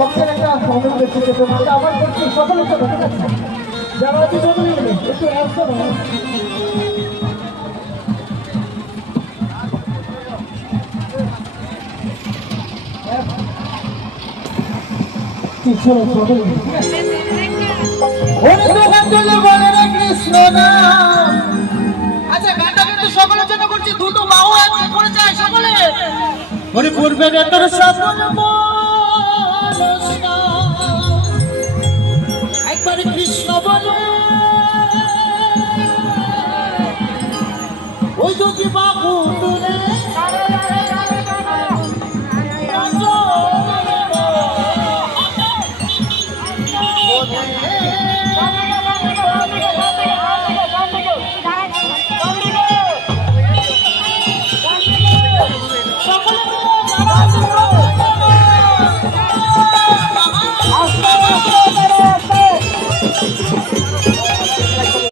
ভক্তের একটা প্রবলেম দেখতে তোমাকে আবার করছি সকলের সাথে ঠিক আছে যারা আছে সকলে মিলে একটু একশো কৃষ্ণ নাম। আচ্ছা গানটা কিন্তু সকলের জন্য করছি দুটো বাহু এক করে যায় সকলে ওরে পূর্বে তোর সকল একবার কৃষ্ণ বলে ওই যদি বাহু তুলে